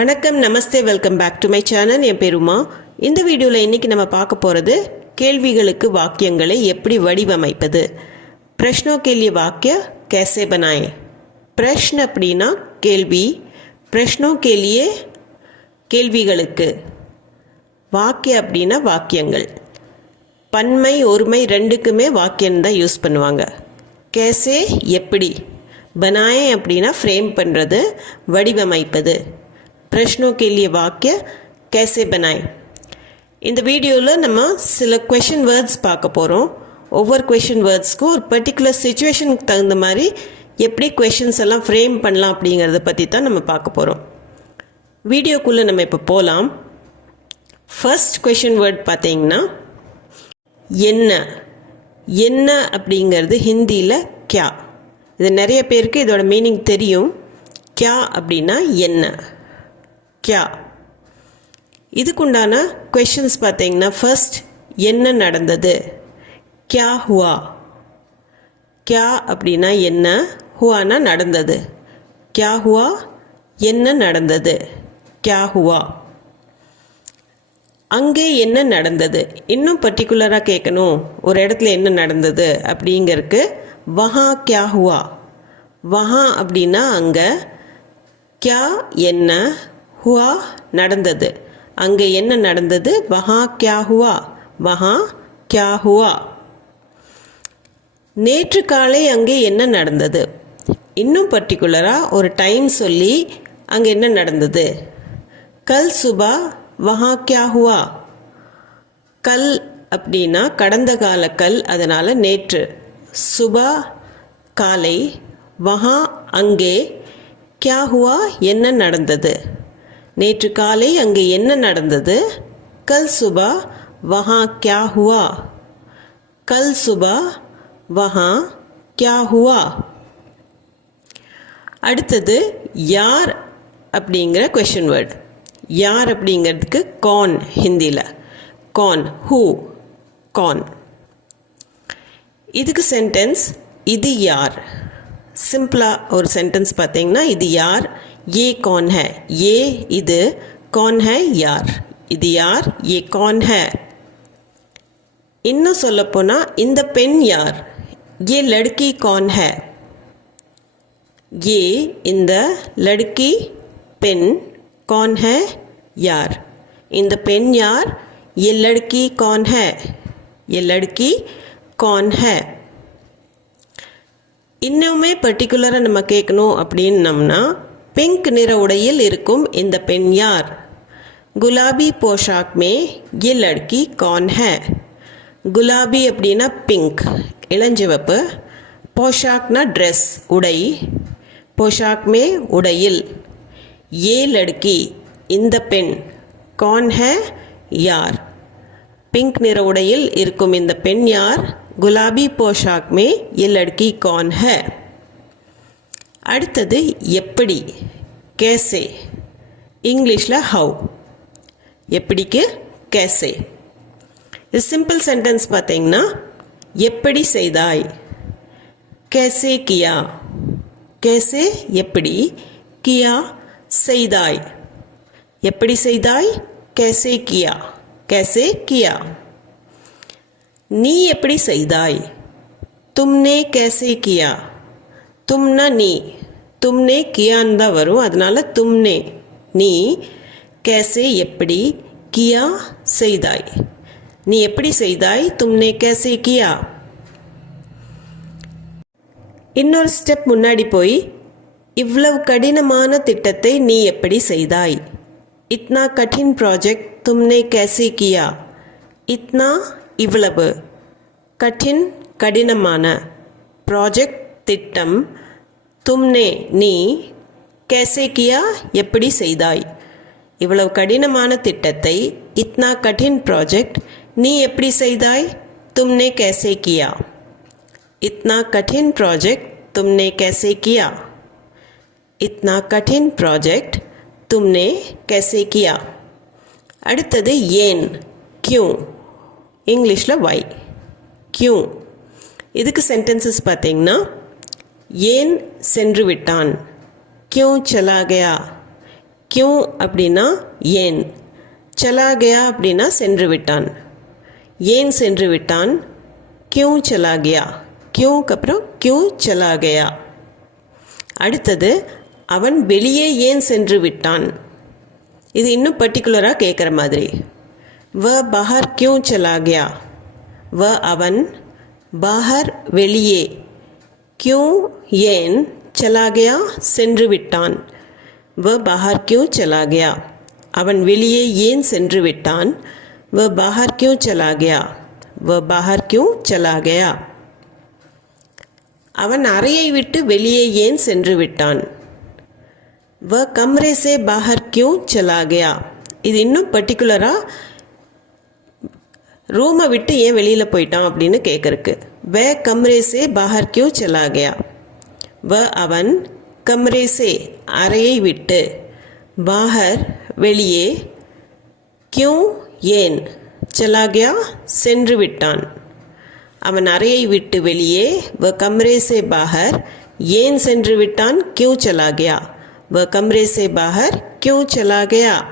வணக்கம் நமஸ்தே welcome back to my channel. என் பெருமா இந்த வீடியோவில் இன்றைக்கி நம்ம பார்க்க போகிறது கேள்விகளுக்கு வாக்கியங்களை எப்படி வடிவமைப்பது? பிரஷ்னோ கேள்வி வாக்கிய கேசே பனாய். பிரஷ்ன அப்படின்னா கேள்வி. பிரஷ்னோ கேலியே கேள்விகளுக்கு. வாக்கிய அப்படின்னா வாக்கியங்கள். பன்மை ஒருமை ரெண்டுக்குமே வாக்கியம் தான் யூஸ் பண்ணுவாங்க. கேசே எப்படி? பனாயே அப்படின்னா ஃப்ரேம் பண்ணுறது வடிவமைப்பது. பிரஷ்னோ கேலிய வாக்கிய கேசே பனாய் இந்த வீடியோவில் நம்ம சில கொஷின் வேர்ட்ஸ் பார்க்க போகிறோம் ஒவ்வொரு கொஷின் வேர்ட்ஸ்க்கும் ஒரு பர்டிகுலர் சுச்சுவேஷனுக்கு தகுந்த மாதிரி எப்படி கொஷின்ஸ் எல்லாம் ஃப்ரேம் பண்ணலாம் அப்படிங்கிறத பற்றி தான் நம்ம பார்க்க போகிறோம் வீடியோக்குள்ளே நம்ம இப்போ போகலாம் ஃபர்ஸ்ட் கொஷின் வேர்ட் பார்த்தீங்கன்னா என்ன என்ன அப்படிங்கிறது ஹிந்தியில் கியா இது நிறைய பேருக்கு இதோட மீனிங் தெரியும் கியா அப்படின்னா என்ன கியா. இதுக்குண்டான கொஷின்ஸ் பார்த்தீங்கன்னா ஃபர்ஸ்ட் என்ன நடந்தது? கியா ஹுவா. கியா அப்படின்னா என்ன? ஹுவானா நடந்தது. கியா ஹுவா என்ன நடந்தது? கியா ஹுவா. அங்கே என்ன நடந்தது? இன்னும் பர்டிகுலராக கேட்கணும். ஒரு இடத்துல என்ன நடந்தது அப்படிங்கிறதுக்கு வஹா கியா ஹுவா. வஹா அப்படின்னா அங்கே கியா என்ன? ஹுவா நடந்தது. அங்கே என்ன நடந்தது? வஹா கியா ஹுவா. வஹா கியா ஹுவா. நேற்று காலை அங்கே என்ன நடந்தது? இன்னும் பர்டிகுலராக ஒரு டைம் சொல்லி அங்கே என்ன நடந்தது? கல் சுபா வஹா கியா ஹுவா. கல் அப்படின்னா கடந்த கால கல் அதனால் நேற்று. சுபா காலை வஹா அங்கே கியா ஹுவா என்ன நடந்தது? நேற்று காலை அங்கே என்ன நடந்தது? கல் சுபா வஹா கியா ஹுவா. கல் சுபா வஹா கியா ஹுவா. அடுத்தது யார் அப்படிங்கிற கொஷின் வேர்ட் யார் அப்படிங்கிறதுக்கு கான் ஹிந்தியில். கான் ஹூ கான் இதுக்கு சென்டென்ஸ் இது யார்? சிம்பிளாக ஒரு சென்டென்ஸ் பார்த்தீங்கன்னா இது யார்? ஏ கான் ஹே ஏ இது கான் ஹே யார் இது யார் ஏ கான் ஹே இன்னும் சொல்லப்போனால் இந்த பெண் யார் ஏ லடுக்கி கான் ஹே ये இந்த லடுக்கி பெண் कौन है यार இந்த பெண் யார் ये लड़की कौन है ये लड़की कौन है இன்னுமே பர்டிகுலராக நம்ம கேட்கணும் அப்படின்னம்னா பிங்க் நிற உடையில் இருக்கும் இந்த பெண் யார் குலாபி போஷாக் மே ये लड़की कौन है குலாபி அப்படின்னா பிங்க் இளஞ்சிவப்பு போஷாக்னா ட்ரெஸ் உடை போஷாக் மே உடையில் ஏ லடுக்கி இந்த பெண் கான் ஹே யார் பிங்க் நிற உடையில் இருக்கும் இந்த பெண் யார் குலாபி போஷாக் மே ஏ லடுக்கி கான் ஹே அடுத்தது எப்படி? கேசே. இங்கிலீஷில் ஹவு எப்படிக்கு? கேசே. இது சிம்பிள் சென்டென்ஸ் பார்த்தீங்கன்னா எப்படி செய்தாய்? கேசே கியா. கேசே எப்படி? கியா செய்தாய். எப்படி செய்தாய்? கேசே கியா. கேசே கியா. நீ எப்படி செய்தாய்? தும்னே கேசே கியா. தும்னா நீ. தும்னே கியான்னு தான் வரும். அதனால தும்னே. நீ கேசே எப்படி கியா செய்தாய்? நீ எப்படி செய்தாய்? தும்னே கேசே கியா. இன்னொரு ஸ்டெப் முன்னாடி போய் இவ்வளவு கடினமான திட்டத்தை நீ எப்படி செய்தாய்? இத்னா கடின் ப்ராஜெக்ட் தும்னே கேசே கியா. இத்னா இவ்வளவு. கடின் கடினமான ப்ராஜெக்ட் திட்டம் தும்னே நீ கேசே கியா எப்படி செய்தாய் இவ்வளவு கடினமான திட்டத்தை இத்னா கடின் ப்ராஜெக்ட் நீ எப்படி செய்தாய் தும்னே கேசே கியா இத்னா கடின் ப்ராஜெக்ட் தும்னே கேசே கியா இத்னா கடின் ப்ராஜெக்ட் தும்னே கேசே கியா அடுத்தது ஏன் கியூ இங்கிலீஷில் வை கியூ இதுக்கு சென்டென்சஸ் பார்த்தீங்கன்னா ஏன் சென்று விட்டான் கியூ சலா கயா கியூ அப்படின்னா ஏன்? சலா கயா அப்படின்னா சென்று விட்டான் ஏன் சென்று விட்டான் கியூ சலா கயா கியூக்கு அப்புறம் கியூ சலா கயா அடுத்தது அவன் வெளியே ஏன் சென்று விட்டான் இது இன்னும் பர்டிகுலராக கேட்குற மாதிரி. வ பஹர் கியூ சலா கயா வ அவன் பஹர் வெளியே. கியூ ஏன்? சலாகயா சென்று விட்டான் வ பஹார் கியூ சலா அவன் வெளியே ஏன் சென்று விட்டான் வ பஹார் கியூ செலாகையா? வ பஹார் கியூ சலா அவன் அறையை விட்டு வெளியே ஏன் சென்று விட்டான் வ கம்ரே சே பாஹர் கியூ சலாகயா? இது இன்னும் பர்டிகுலராக ரூமை விட்டு ஏன் வெளியில் போயிட்டான் அப்படின்னு கேட்குறக்கு வே கம்ரே சே பாஹர் கியூ சலா வ அவன் கம்ரேசே அறையை விட்டு. பாகர் வெளியே கியூ ஏன்? செலாகியா? சென்று விட்டான். அவன் அறையை விட்டு வெளியே வ கம்ரேசே பாகர் பாஹர் ஏன் சென்று விட்டான்? கியூ செலாகியா? வ கம்ரேசே பாகர் பாஹர் கியூ செலாகியா?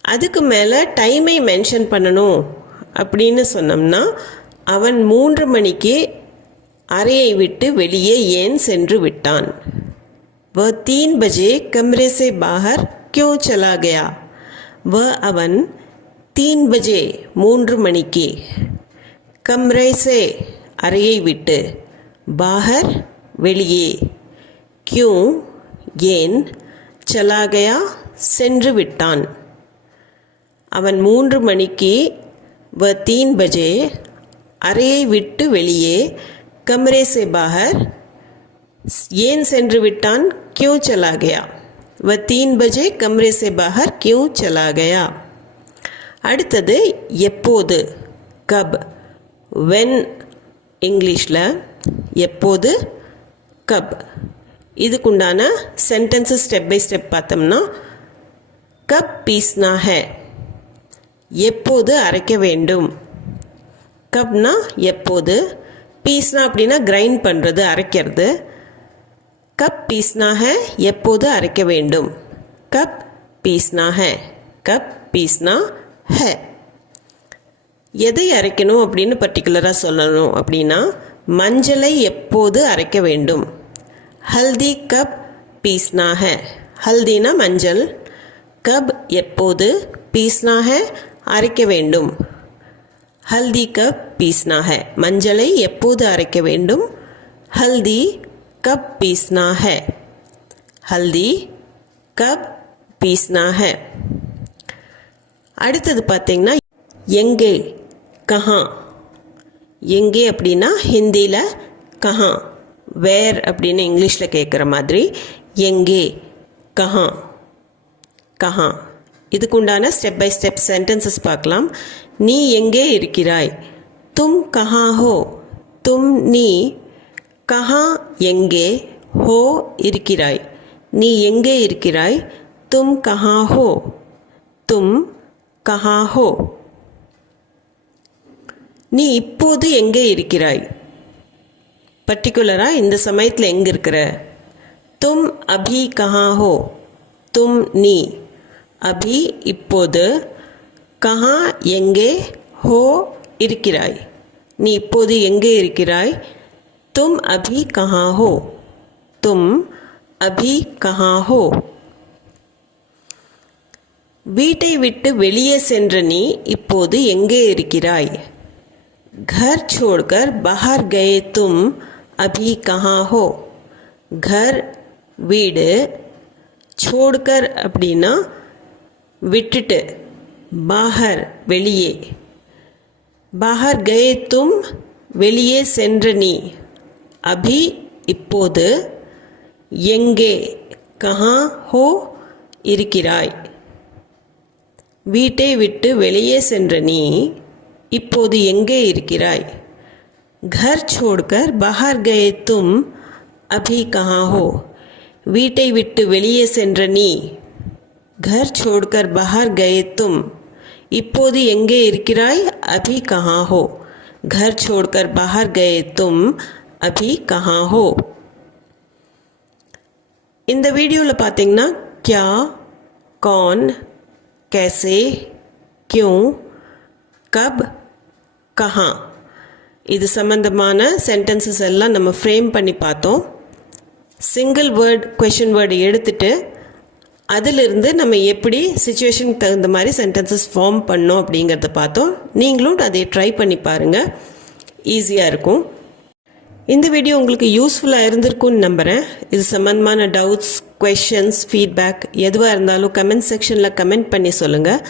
அதுக்கு மேலே டைமை மென்ஷன் பண்ணணும். அப்படின்னு சொன்னோம்னா அவன் மூன்று மணிக்கு அறையை விட்டு வெளியே ஏன் சென்று விட்டான்? வ தீன் பஜே கம்ரே சே பாஹர் கியூ சலா கயா? வ அவன் தீன் பஜே மூன்று மணிக்கு கம்ரே சே அறையை விட்டு பாகர் வெளியே கியூ ஏன் சலா கயா சென்று விட்டான்? அவன் மூன்று மணிக்கு வ தீன் பஜே அறையை விட்டு வெளியே கமரே சே பாஹர். ஏன் சென்று விட்டான்? கியூ சலா கயா வ தீன் பஜே கமரே சே பாஹர் கியூ சலா கயா அடுத்தது எப்போது? கப். வென் இங்கிலீஷில் எப்போது? கப். இதுக்குண்டான சென்டென்சஸ் ஸ்டெப் பை ஸ்டெப் பார்த்தோம்னா கப் பீஸ்னா ஹே. எப்போது அரைக்க வேண்டும்? கப்னா எப்போது? பீஸ்னா அப்படின்னா கிரைண்ட் பண்ணுறது அரைக்கிறது. கப் பீஸ்னா எப்போது அரைக்க வேண்டும்? கப் பீஸ்னா கப் பீஸ்னா ஹ. எதை அரைக்கணும் அப்படின்னு பர்டிகுலராக சொல்லணும் அப்படின்னா மஞ்சளை எப்போது அரைக்க வேண்டும்? ஹல்தி கப் பீஸ்னா ஹல்தினா மஞ்சள். கப் எப்போது பீஸ்னா அரைக்க வேண்டும்? ஹல்தி கப் பீஸ்னா ஹே மஞ்சளை எப்போது அரைக்க வேண்டும்? ஹல்தி கப் பீஸ்னா ஹே ஹல்தி கப் பீஸ்னா ஹே அடுத்தது பார்த்தீங்கன்னா எங்கே கஹா. எங்கே அப்படின்னா ஹிந்தியில் கஹா. வேர் அப்படின்னு இங்கிலீஷில் கேட்குற மாதிரி எங்கே கஹா. கஹா. இதுக்குண்டான ஸ்டெப் பை ஸ்டெப் சென்டென்சஸ் பார்க்கலாம். நீ எங்கே இருக்கிறாய்? தும் கஹா ஹோ. தும் நீ கஹா எங்கே? ஹோ இருக்கிறாய். நீ எங்கே இருக்கிறாய்? தும் கஹா ஹோ. தும் கஹா ஹோ. நீ இப்போது எங்கே இருக்கிறாய்? பர்டிகுலராக இந்த சமயத்தில் எங்கே இருக்கிற? தும் அபி கஹா ஹோ. தும் நீ. அபி இப்போது கஹா எங்கே ஹோ இருக்கிறாய் நீ இப்போது எங்கே இருக்கிறாய் தும் அபி கஹா ஹோ தும் அபி கஹா ஹோ வீட்டை விட்டு வெளியே சென்ற நீ இப்போது எங்கே இருக்கிறாய் घर छोड़कर बाहर गए तुम अभी कहाँ हो घर வீடு छोड़कर அப்படின்னா விட்டுட்டு பாகர் வெளியே. பாகர் கயே வெளியே சென்ற நீ. அபி இப்போது எங்கே கஹா ஹோ இருக்கிறாய்? வீட்டை விட்டு வெளியே சென்ற நீ இப்போது எங்கே இருக்கிறாய்? கர் சோடுகர் பஹார் கே அபி கஹா ஹோ. வீட்டை விட்டு வெளியே சென்ற நீ घर छोड़कर बाहर गए तुम இப்போது எங்கே இருக்கிறாய் अभी कहाँ हो घर छोड़कर बाहर गए तुम अभी कहाँ हो இந்த வீடியோவில் பார்த்தீங்கன்னா क्या कौन कैसे क्यों कब कहाँ இது சம்மந்தமான சென்டென்சஸ் எல்லாம் நம்ம ஃப்ரேம் பண்ணி பார்த்தோம் சிங்கிள் வேர்ட் கொஷின் வேர்டு எடுத்துட்டு அதிலிருந்து நம்ம எப்படி சுச்சுவேஷனுக்கு தகுந்த மாதிரி சென்டென்சஸ் ஃபார்ம் பண்ணோம் அப்படிங்கிறத பார்த்தோம். நீங்களும் அதை ட்ரை பண்ணி பாருங்கள் ஈஸியாக இருக்கும். இந்த வீடியோ உங்களுக்கு யூஸ்ஃபுல்லாக இருந்திருக்கும்னு நம்புகிறேன் இது சம்மந்தமான டவுட்ஸ் கொஷன்ஸ் ஃபீட்பேக் எதுவாக இருந்தாலும் கமெண்ட் செக்ஷனில் கமெண்ட் பண்ணி சொல்லுங்கள்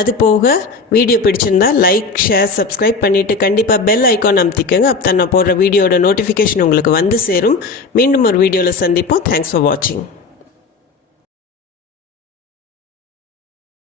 அது போக வீடியோ பிடிச்சிருந்தா லைக் ஷேர் சப்ஸ்கிரைப் பண்ணிவிட்டு கண்டிப்பாக பெல் ஐக்கான் அமுத்திக்கோங்க. அப்போ நான் போடுற வீடியோட நோட்டிஃபிகேஷன் உங்களுக்கு வந்து சேரும். மீண்டும் ஒரு வீடியோவில் சந்திப்போம். தேங்க்ஸ் ஃபார் வாட்சிங்